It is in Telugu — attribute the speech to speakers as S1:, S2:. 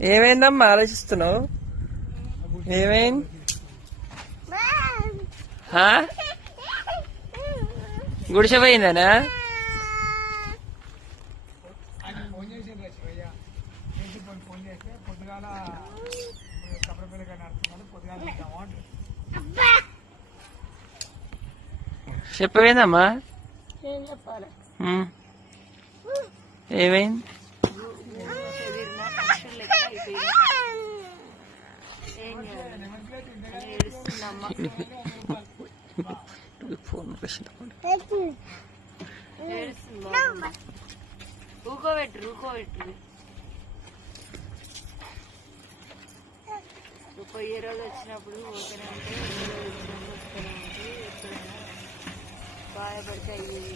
S1: ఏమైందమ్మా? ఆలోచిస్తున్నావు? ఏమైంది? గుడిసె పోయిందనా?
S2: ఆయన ఫోన్
S3: లెక్క ఏం చేయాలి ఏడుస్తుందమ్మా
S1: ఫోన్
S3: ఊకోబెట్టు ఊకోబెట్టు పోయే రోజు వచ్చినప్పుడు పోతూనే ఉంటే ఏ వచ్చినప్పుడు బాధపడితే అయ్యేది